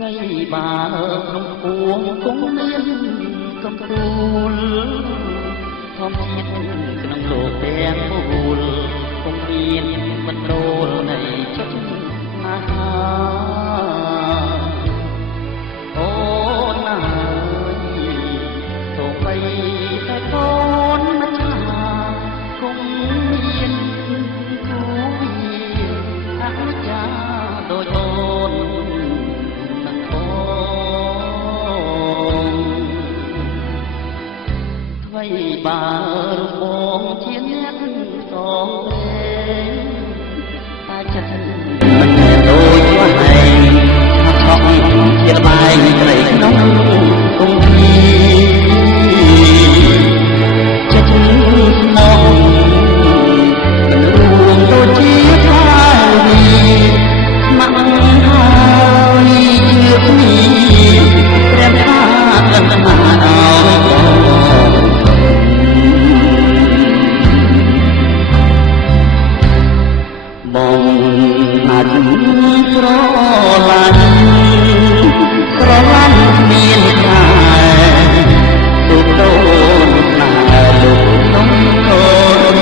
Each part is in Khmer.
វ័យបាក្នុងពួងគង់មានកំព្រួលធម្មជាតិក្នុងលោកទាំងមូលគង់មានបន្ទោលនៃចិត្តណាអូនណាទោះបីតែកូនមិនឆ្លាតគង់មានគូអនិច្ចាដូចអូនថ្វីបើរូបបងជាអ្នកសងព្រេងតែចិត្តមិនដូចខ្លួនឯងថាឆក់ជាក្បែរត្រីក្នុងគង្គាចិត្តស្នងមិនរួមដូចជាផ្លែវីស្ម័គ្រហើយជឿគ្នាព្រះថាដឹងថាបងអាចស្រឡាញ់គ្មានខាទុកដូនស្នេហ៍លោកក្នុងកូន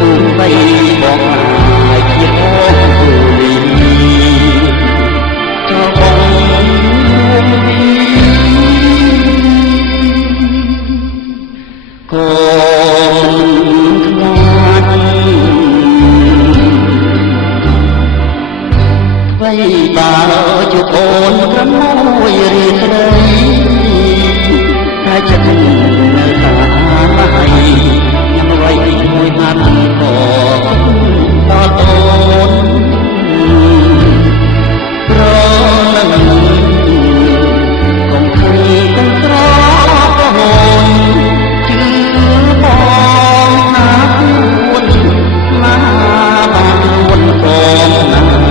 ទូបីបងអាចជាបងគូលីចោលបងរួមវីកូបើជួបអូនប្រមួយរីត្រីតែចិត្តនៅតាហើយញ៉ាំអ្វីមួយបានក៏ដល់អូនប្រនឹងកុំឃើញកុំត្រអូនជឿបងណាពួនណាបានពួនបងណា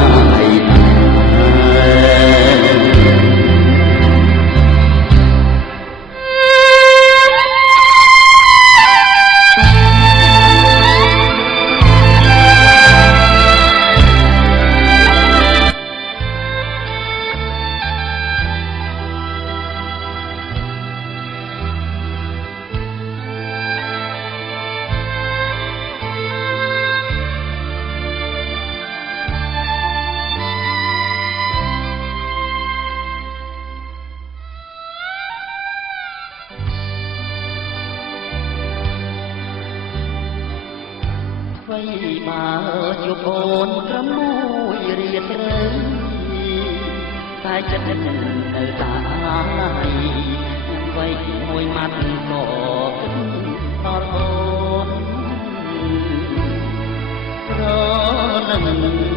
ថ្វីបើជួបអូនប្រមួយរាត្រីតែចិត្តនៅតាហើយអ្វីមួយម៉ាត់ក៏គិតដល់អូនប្រនឹង